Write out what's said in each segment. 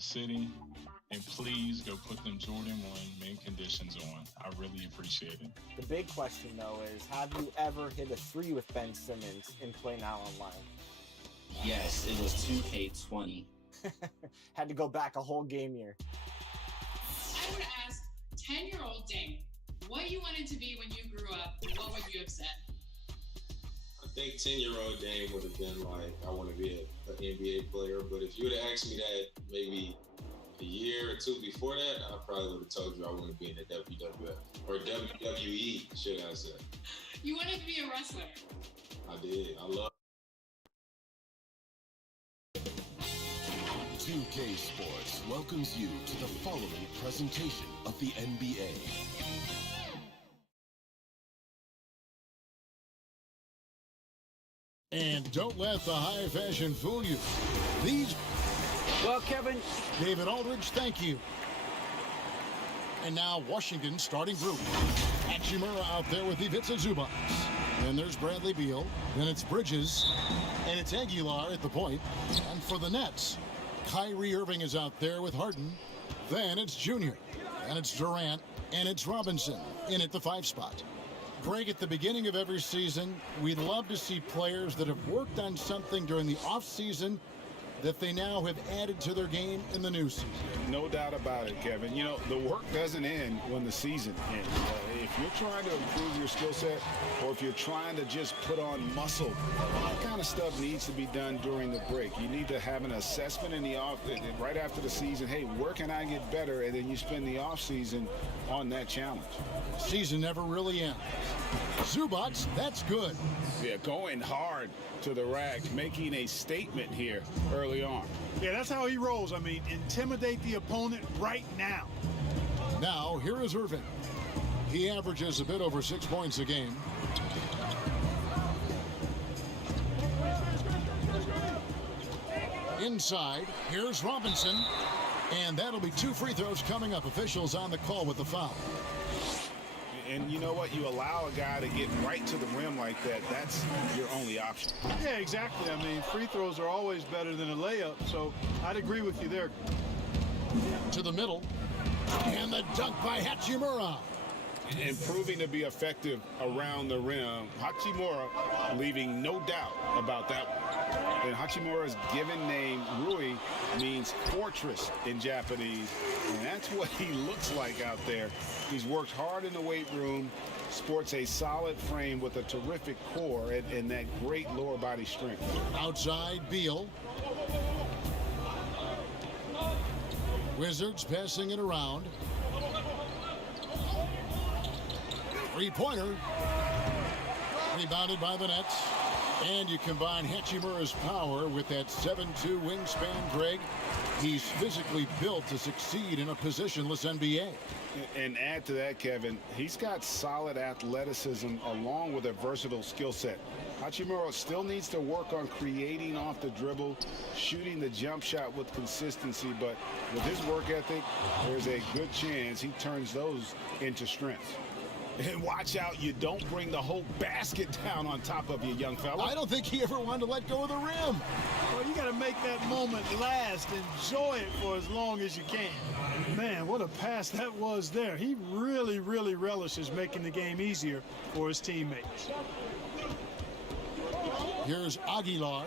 the city. And please go put them Jordan 1 mint conditions on. I really appreciate it. The big question, though, is have you ever hit a 3 with Ben Simmons in Play Now Online? Yes, it was 2K20. Had to go back a whole game year. I would ask 10-year-old Dame what you wanted to be when you grew up. What would you have said? I think 10-year-old Dame would have been like, I want to be an NBA player. But if you would have asked me that maybe a year or two before that, I probably would have told you I want to be in the WWF or WWE, should I say. You wanted to be a wrestler. I did. I love 2K Sports welcomes you to the following presentation of the NBA. And don't let the high fashion fool you. These... Well, Kevin. David Aldridge, thank you. And now Washington's starting group. Hachimura out there with Ivica Zubac. Then there's Bradley Beal. Then it's Bridges. And it's Aguilar at the point. And for the Nets, Kyrie Irving is out there with Harden. Then it's Junior. And it's Durant. And it's Robinson in at the 5 spot. Greg, at the beginning of every season, we'd love to see players that have worked on something during the offseason that they now have added to their game in the new season. No doubt about it, Kevin. You know, the work doesn't end when the season ends. If you're trying to improve your skill set or if you're trying to just put on muscle, that kind of stuff needs to be done during the break. You need to have an assessment in the off right after the season. Hey, where can I get better? And then you spend the off season on that challenge. Season never really ends. Zubac, that's good. Yeah, going hard to the rack, making a statement here early on. Yeah, that's how he rolls. I mean, intimidate the opponent right now. Now, here is Irving. He averages a bit over 6 points a game. Inside, here's Robinson. And that'll be 2 free throws coming up. Officials on the call with the foul. And you know what? You allow a guy to get right to the rim like that. That's your only option. Yeah, exactly. I mean, free throws are always better than a layup, so I'd agree with you there. To the middle. And the dunk by Hachimura. And proving to be effective around the rim. Hachimura leaving no doubt about that one. And Hachimura's given name, Rui, means fortress in Japanese. And that's what he looks like out there. He's worked hard in the weight room, sports a solid frame with a terrific core and that great lower body strength. Outside, Beal. Wizards passing it around. Three-pointer. Rebounded by the Nets. And you combine Hachimura's power with that 7'2" wingspan, Greg. He's physically built to succeed in a positionless NBA. And add to that, Kevin, he's got solid athleticism along with a versatile skill set. Hachimura still needs to work on creating off the dribble, shooting the jump shot with consistency, but with his work ethic, there's a good chance he turns those into strengths. And watch out, you don't bring the whole basket down on top of you, young fella. I don't think he ever wanted to let go of the rim. Well, you got to make that moment last. Enjoy it for as long as you can. Man, what a pass that was there. He really, really relishes making the game easier for his teammates. Here's Aguilar,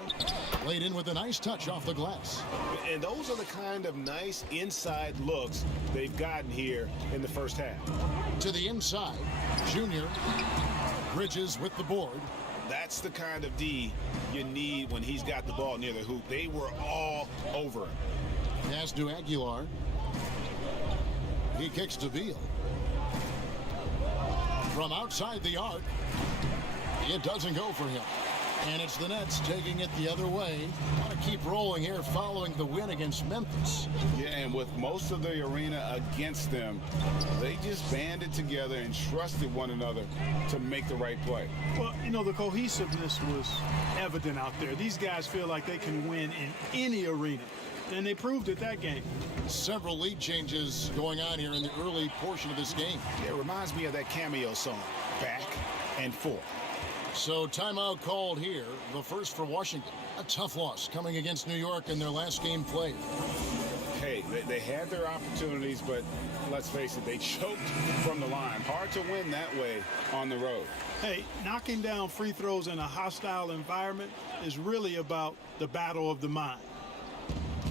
laid in with a nice touch off the glass. And those are the kind of nice inside looks they've gotten here in the first half. To the inside, Junior. Bridges with the board. That's the kind of D you need when he's got the ball near the hoop. They were all over him. Pass to Aguilar. He kicks to Beal. From outside the arc, it doesn't go for him. And it's the Nets taking it the other way. Want to keep rolling here following the win against Memphis. Yeah, and with most of the arena against them, they just banded together and trusted one another to make the right play. Well, you know, the cohesiveness was evident out there. These guys feel like they can win in any arena, and they proved it that game. Several lead changes going on here in the early portion of this game. It reminds me of that cameo song, Back and Forth. So timeout called here, the first for Washington. A tough loss coming against New York in their last game played. Hey, they had their opportunities, but let's face it, they choked from the line. Hard to win that way on the road. Hey, knocking down free throws in a hostile environment is really about the battle of the mind.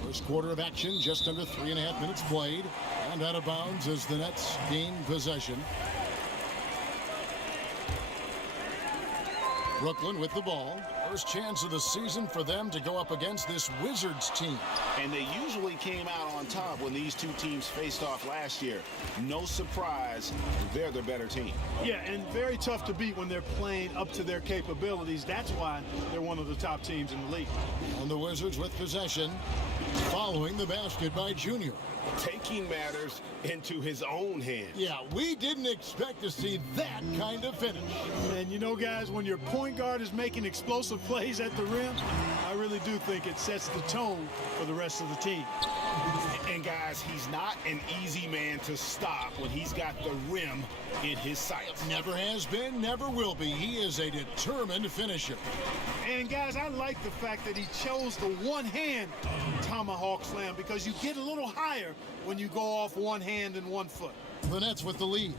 First quarter of action, just under 3.5 minutes played. And out of bounds as the Nets gain possession. Brooklyn with the ball. First chance of the season for them to go up against this Wizards team. And they usually came out on top when these two teams faced off last year. No surprise, they're the better team. Yeah, and very tough to beat when they're playing up to their capabilities. That's why they're one of the top teams in the league. And the Wizards with possession, following the basket by Junior. Taking matters into his own hands. Yeah, we didn't expect to see that kind of finish. And you know, guys, when your point guard is making explosive plays at the rim, I really do think it sets the tone for the rest of the team. And guys, he's not an easy man to stop when he's got the rim in his sights. Never has been, never will be. He is a determined finisher. And guys, I like the fact that he chose the one-hand tomahawk slam because you get a little higher when you go off one hand and 1 foot. The Nets with the lead.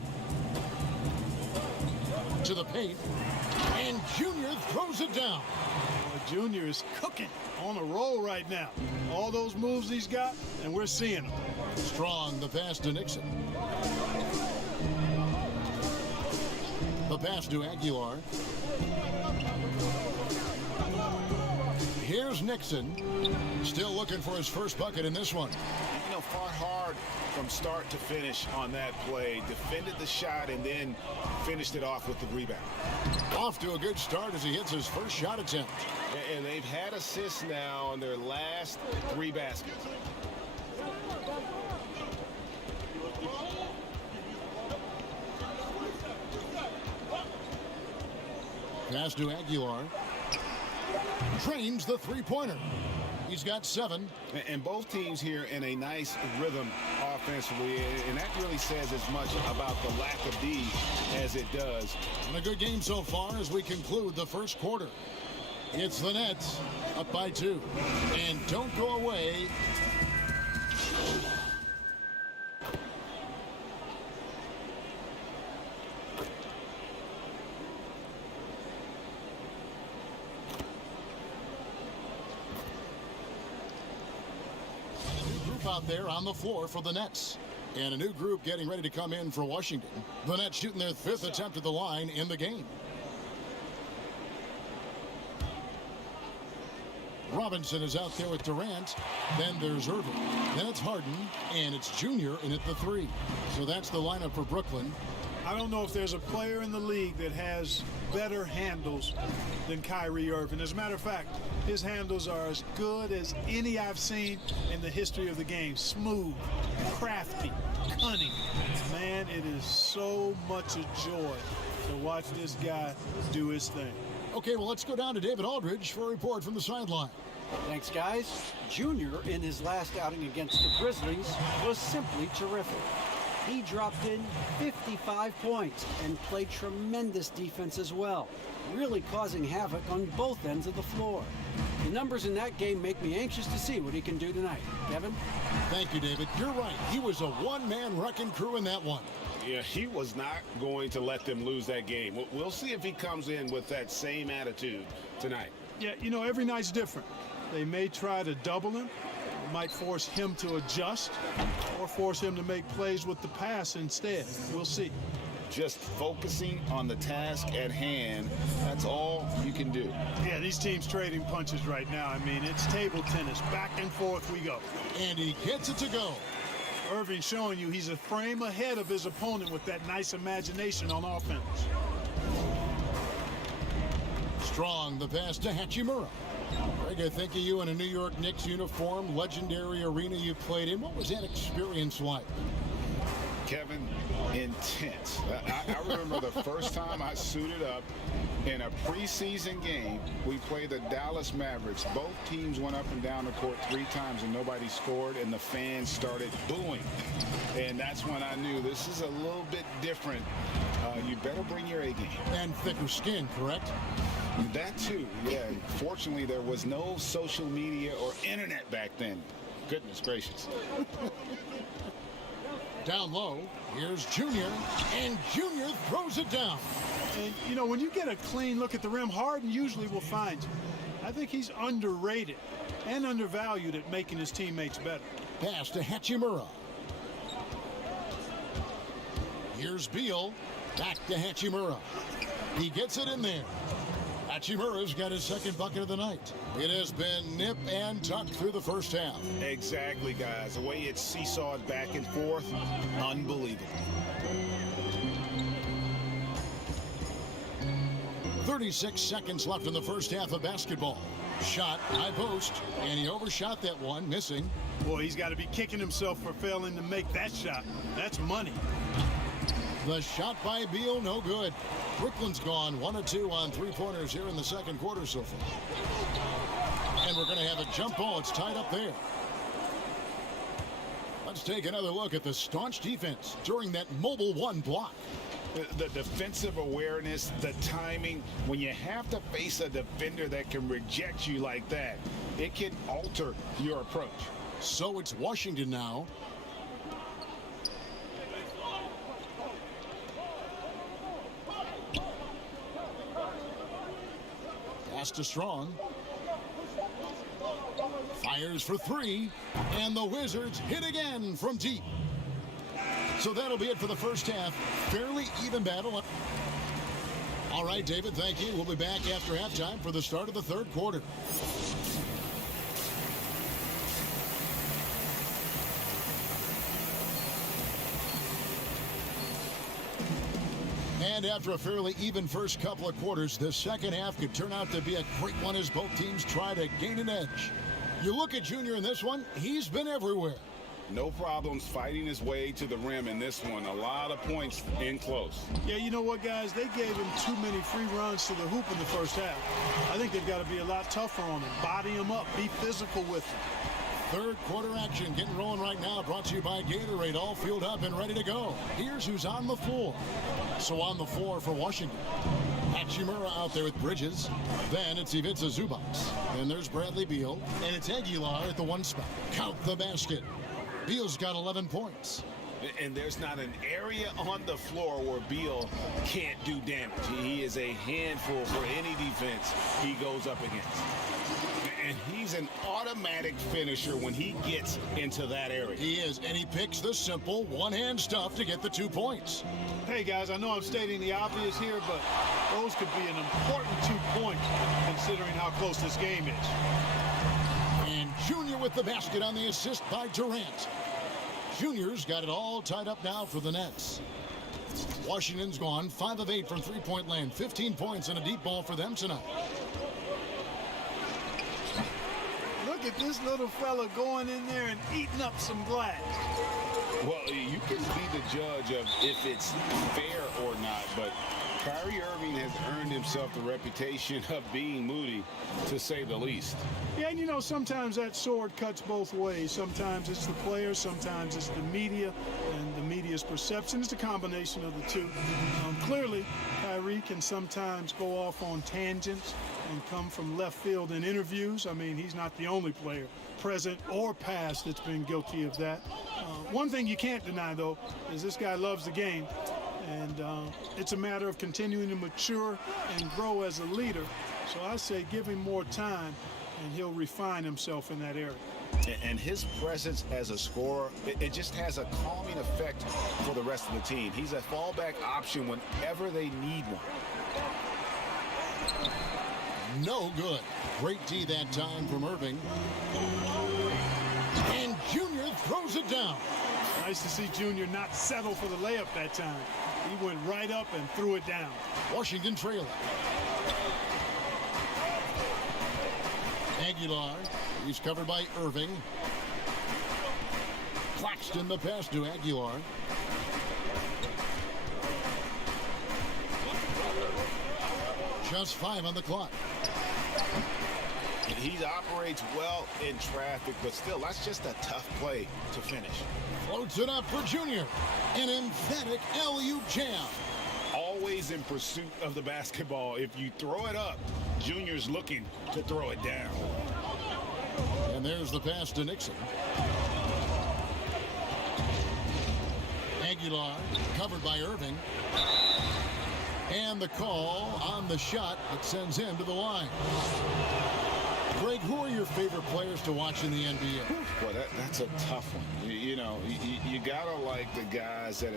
To the paint. And Junior throws it down. Junior is cooking on a roll right now. All those moves he's got, and we're seeing them. Strong, the pass to Nixon. The pass to Aguilar. Here's Nixon. Still looking for his first bucket in this one. You know, fought hard from start to finish on that play. Defended the shot and then finished it off with the rebound. Off to a good start as he hits his first shot attempt. And they've had assists now on their last 3 baskets. Pass to Aguilar. Drains the three-pointer. He's got 7. And both teams here in a nice rhythm offensively, and that really says as much about the lack of D as it does. And a good game so far as we conclude the first quarter. It's the Nets up by 2. And don't go away. Out there on the floor for the Nets. And a new group getting ready to come in for Washington. The Nets shooting their 5th attempt at the line in the game. Robinson is out there with Durant. Then there's Irving. Then it's Harden. And it's Junior in at the 3. So that's the lineup for Brooklyn. I don't know if there's a player in the league that has better handles than Kyrie Irving. As a matter of fact, his handles are as good as any I've seen in the history of the game. Smooth, crafty, cunning. Man, it is so much a joy to watch this guy do his thing. Okay, well, let's go down to David Aldridge for a report from the sideline. Thanks, guys. Junior, in his last outing against the Grizzlies, was simply terrific. He dropped in 55 points and played tremendous defense as well, really causing havoc on both ends of the floor. The numbers in that game make me anxious to see what he can do tonight. Kevin? Thank you, David. You're right. He was a one-man wrecking crew in that one. Yeah, he was not going to let them lose that game. We'll see if he comes in with that same attitude tonight. Yeah, you know, every night's different. They may try to double him. It might force him to adjust or force him to make plays with the pass instead. We'll see. Just focusing on the task at hand, that's all you can do. Yeah, these teams trading punches right now. I mean, it's table tennis. Back and forth we go. And he gets it to go. Irving showing you he's a frame ahead of his opponent with that nice imagination on offense. Strong, the pass to Hachimura. Greg, I think of you in a New York Knicks uniform, legendary arena you played in. What was that experience like? Kevin, intense. I remember the first time I suited up in a preseason game. We played the Dallas Mavericks. Both teams went up and down the court 3 times and nobody scored, and the fans started booing. And that's when I knew this is a little bit different. You better bring your A game. And thicker skin, correct? That too, yeah. Fortunately, there was no social media or internet back then. Goodness gracious. Down low, here's Junior, and Junior throws it down. And, you know, when you get a clean look at the rim, Harden usually will find you. I think he's underrated and undervalued at making his teammates better. Pass to Hachimura. Here's Beal. Back to Hachimura. He gets it in there. Hachimura's got his second bucket of the night. It has been nip and tuck through the first half. Exactly, guys. The way it's seesawed back and forth, unbelievable. 36 seconds left in the first half of basketball. Shot, high post, and he overshot that one, missing. Boy, he's got to be kicking himself for failing to make that shot. That's money. The shot by Beal, no good. Brooklyn's gone 1 of 2 on three-pointers here in the second quarter so far. And we're going to have a jump ball. It's tied up there. Let's take another look at the staunch defense during that mobile one block. The defensive awareness, the timing, when you have to face a defender that can reject you like that, it can alter your approach. So it's Washington now. Pass to Strong. Fires for three, and the Wizards hit again from deep. So that'll be it for the first half. Fairly even battle. All right, David, thank you. We'll be back after halftime for the start of the third quarter. And after a fairly even first couple of quarters, the second half could turn out to be a great one as both teams try to gain an edge. You look at Junior in this one, he's been everywhere. No problems fighting his way to the rim in this one. A lot of points in close. Yeah, you know what, guys? They gave him too many free runs to the hoop in the first half. I think they've got to be a lot tougher on him. Body him up. Be physical with him. Third quarter action getting rolling right now. Brought to you by Gatorade. All fueled up and ready to go. Here's who's on the floor. So on the floor for Washington, Hachimura out there with Bridges. Then it's Ivica Zubac. Then there's Bradley Beal. And it's Aguilar at the one spot. Count the basket. Beal's got 11 points. And there's not an area on the floor where Beal can't do damage. He is a handful for any defense he goes up against. And he's an automatic finisher when he gets into that area. He is, and he picks the simple one-hand stuff to get the 2 points. Hey, guys, I know I'm stating the obvious here, but those could be an important 2 points considering how close this game is. And Junior with the basket on the assist by Durant. Junior's got it all tied up now for the Nets. Washington's gone 5 of 8 from three-point land. 15 points and a deep ball for them tonight. Look at this little fella going in there and eating up some glass. Well, you can be the judge of if it's fair or not, but Kyrie Irving has earned himself the reputation of being moody, to say the least. Yeah, and you know, sometimes that sword cuts both ways. Sometimes it's the players, sometimes it's the media, and the media's perception. It's a combination of the two. Clearly, Kyrie can sometimes go off on tangents and come from left field in interviews. I mean, he's not the only player, present or past, that's been guilty of that. One thing you can't deny, though, is this guy loves the game. And it's a matter of continuing to mature and grow as a leader. So I say give him more time, and he'll refine himself in that area. And his presence as a scorer, it just has a calming effect for the rest of the team. He's a fallback option whenever they need one. No good. Great D that time from Irving. And Junior throws it down. Nice to see Junior not settle for the layup that time. He went right up and threw it down. Washington trailing. Aguilar. He's covered by Irving. Claxton the pass to Aguilar. Just 5 on the clock. He operates well in traffic, but still, that's just a tough play to finish. Floats it up for Junior. An emphatic alley-oop jam. Always in pursuit of the basketball. If you throw it up, Junior's looking to throw it down. And there's the pass to Nixon. Aguilar covered by Irving. And the call on the shot that sends him to the line. Greg, who are your favorite players to watch in the NBA? Well, that's a tough one. You know, you got to like the guys that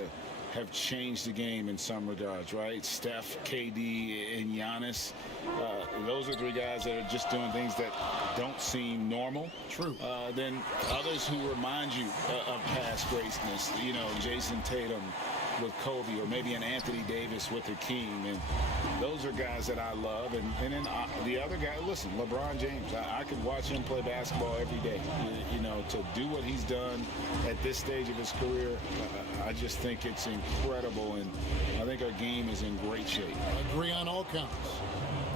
have changed the game in some regards, right? Steph, KD, and Giannis. Those are three guys that are just doing things that don't seem normal. True. Then others who remind you of past greatness. You know, Jason Tatum with Kobe, or maybe an Anthony Davis with Hakeem. And those are guys that I love. And then the other guy, listen, LeBron James. I could watch him play basketball every day. You know, to do what he's done at this stage of his career, I just think it's incredible. And I think our game is in great shape. Agree on all counts.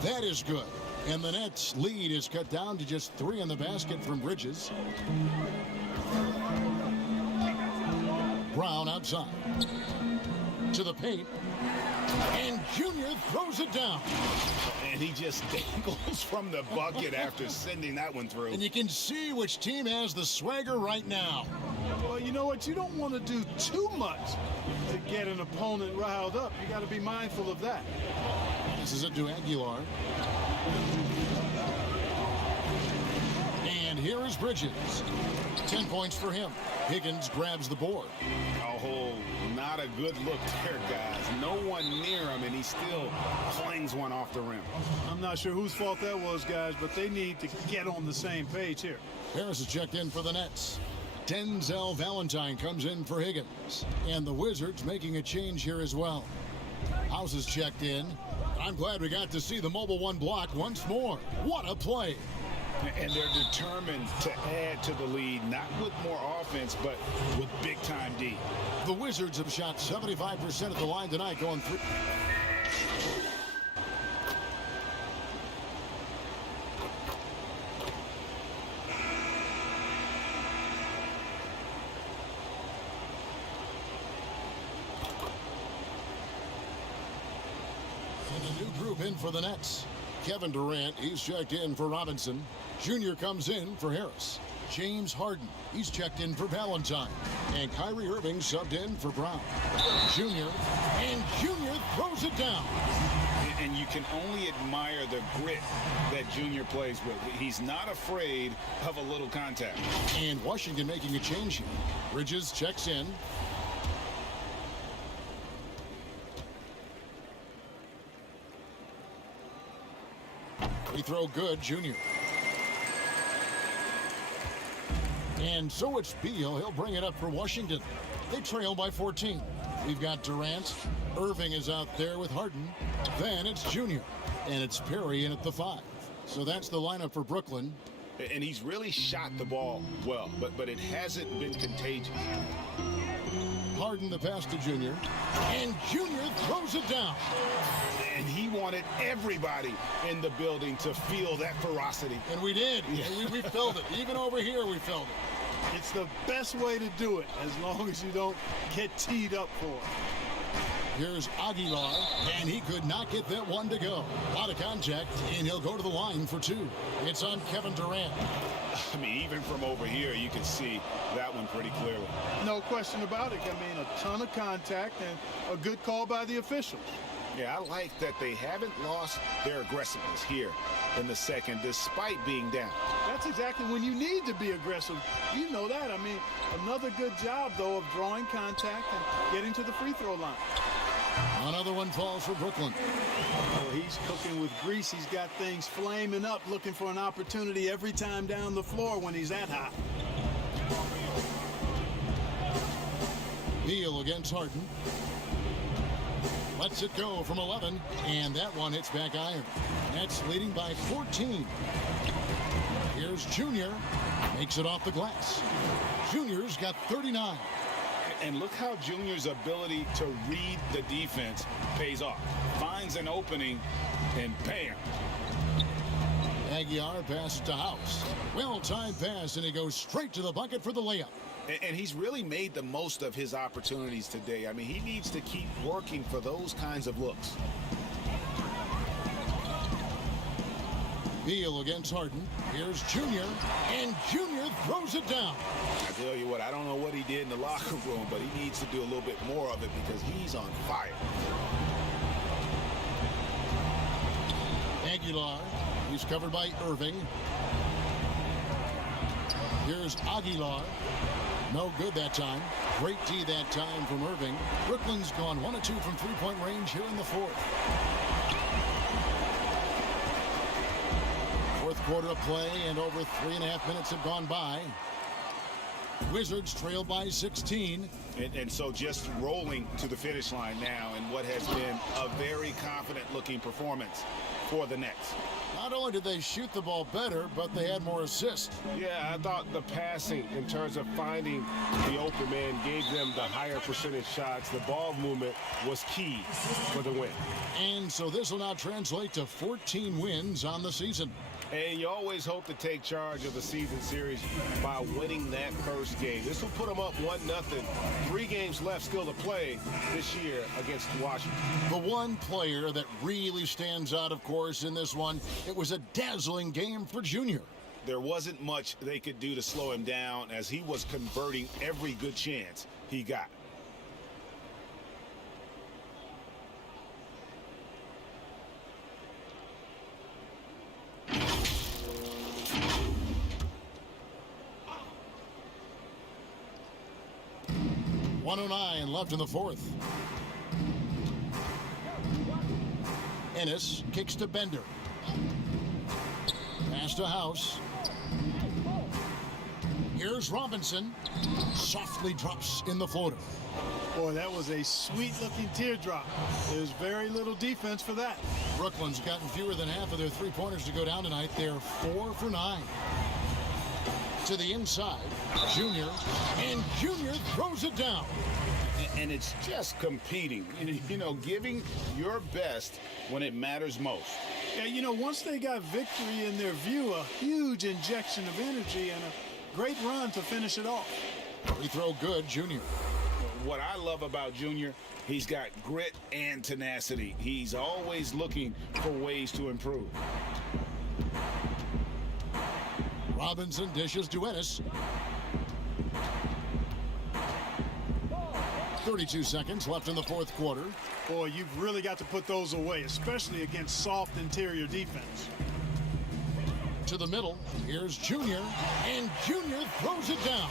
That is good. And the Nets' lead is cut down to just 3 in the basket from Bridges. Brown outside. To the paint. And Junior throws it down. And he just dangles from the bucket after sending that one through. And you can see which team has the swagger right now. Well, you know what? You don't want to do too much to get an opponent riled up. You got to be mindful of that. This is it to Aguilar. And here is Bridges. 10 points for him. Higgins grabs the board. Oh, not a good look there, guys. No one near him, and he still flings one off the rim. I'm not sure whose fault that was, guys, but they need to get on the same page here. Harris is checked in for the Nets. Denzel Valentine comes in for Higgins. And the Wizards making a change here as well. House is checked in. I'm glad we got to see the Mobile One block once more. What a play. And they're determined to add to the lead, not with more offense, but with big-time D. The Wizards have shot 75% at the line tonight, going through. And a new group in for the Nets. Kevin Durant, he's checked in for Robinson. Junior comes in for Harris. James Harden, he's checked in for Valentine. And Kyrie Irving subbed in for Brown. Junior, and Junior throws it down. And you can only admire the grit that Junior plays with. He's not afraid of a little contact. And Washington making a change here. Bridges checks in. Free throw good, Junior. And so it's Beal. He'll bring it up for Washington. They trail by 14. We've got Durant. Irving is out there with Harden. Then it's Junior. And it's Perry in at the 5. So that's the lineup for Brooklyn. And he's really shot the ball well, but it hasn't been contagious. Harden the pass to Junior. And Junior throws it down. And he wanted everybody in the building to feel that ferocity. And we did. Yeah. We felt it. Even over here, we felt it. It's the best way to do it, as long as you don't get teed up for it. Here's Aguilar, and he could not get that one to go. Out of contact, and he'll go to the line for 2. It's on Kevin Durant. I mean, even from over here, you can see that one pretty clearly. No question about it. I mean, a ton of contact and a good call by the officials. Yeah, I like that they haven't lost their aggressiveness here in the second, despite being down. That's exactly when you need to be aggressive. You know that. I mean, another good job, though, of drawing contact and getting to the free throw line. Another one falls for Brooklyn. Oh, he's cooking with grease. He's got things flaming up, looking for an opportunity every time down the floor when he's that hot. Beal against Harden. Lets it go from 11, and that one hits back iron. Nets leading by 14. Here's Junior. Makes it off the glass. Junior's got 39. And look how Junior's ability to read the defense pays off. Finds an opening, and bam. Aguilar passes to House. Well-timed pass, and he goes straight to the bucket for the layup. And he's really made the most of his opportunities today. I mean, he needs to keep working for those kinds of looks. Beal against Harden. Here's Junior, and Junior throws it down. I tell you what, I don't know what he did in the locker room, but he needs to do a little bit more of it because he's on fire. Aguilar, he's covered by Irving. Here's Aguilar. No good that time. Great D that time from Irving. Brooklyn's gone 1 of 2 from three-point range here in the fourth. Fourth quarter of play, and over 3.5 minutes have gone by. Wizards trail by 16. And so just rolling to the finish line now in what has been a very confident-looking performance for the Nets. Not only did they shoot the ball better, but they had more assists. Yeah, I thought the passing in terms of finding the open man gave them the higher percentage shots. The ball movement was key for the win. And so this will now translate to 14 wins on the season. And you always hope to take charge of the season series by winning that first game. This will put them up 1-0. 3 games left still to play this year against Washington. The one player that really stands out, of course, in this one, it was a dazzling game for Junior. There wasn't much they could do to slow him down as he was converting every good chance he got. .109 left in the fourth. Ennis kicks to Bender. Pass to House. Here's Robinson. Softly drops in the floater. Boy, that was a sweet-looking teardrop. There's very little defense for that. Brooklyn's gotten fewer than half of their three-pointers to go down tonight. They're 4 for 9. To the inside, Junior, and Junior throws it down. And it's just competing, you know, giving your best when it matters most. Yeah, you know, once they got victory in their view, a huge injection of energy and a great run to finish it off. Free throw good, Junior. What I love about Junior, he's got grit and tenacity. He's always looking for ways to improve. Robinson dishes to Ennis. 32 seconds left in the fourth quarter. Boy, you've really got to put those away, especially against soft interior defense. To the middle, here's Junior, and Junior throws it down.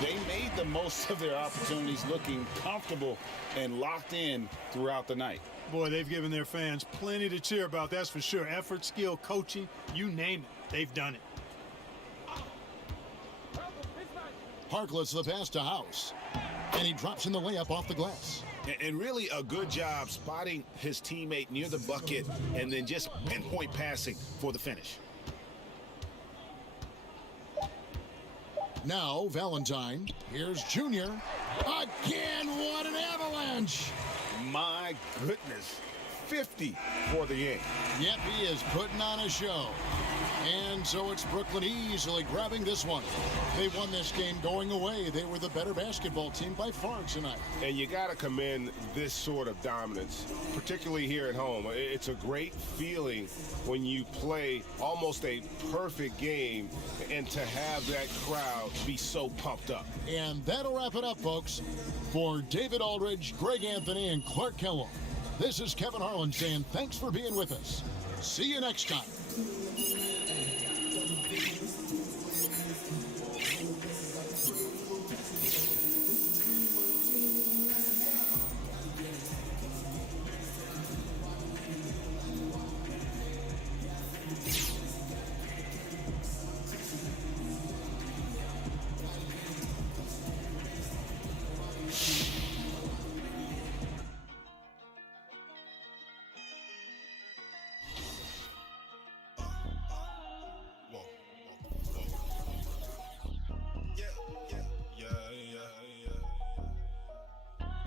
They made the most of their opportunities, looking comfortable and locked in throughout the night. Boy, they've given their fans plenty to cheer about, that's for sure. Effort, skill, coaching, you name it, they've done it. Harkless the pass to House, and he drops in the layup off the glass. And really a good job spotting his teammate near the bucket and then just pinpoint passing for the finish. Now Valentine. Here's Junior. Again, what an avalanche! My goodness. 50 for the game. Yep, he is putting on a show. And so it's Brooklyn easily grabbing this one. They won this game going away. They were the better basketball team by far tonight. And you got to commend this sort of dominance, particularly here at home. It's a great feeling when you play almost a perfect game and to have that crowd be so pumped up. And that'll wrap it up, folks. For David Aldridge, Greg Anthony, and Clark Kellogg, this is Kevin Harlan saying thanks for being with us. See you next time.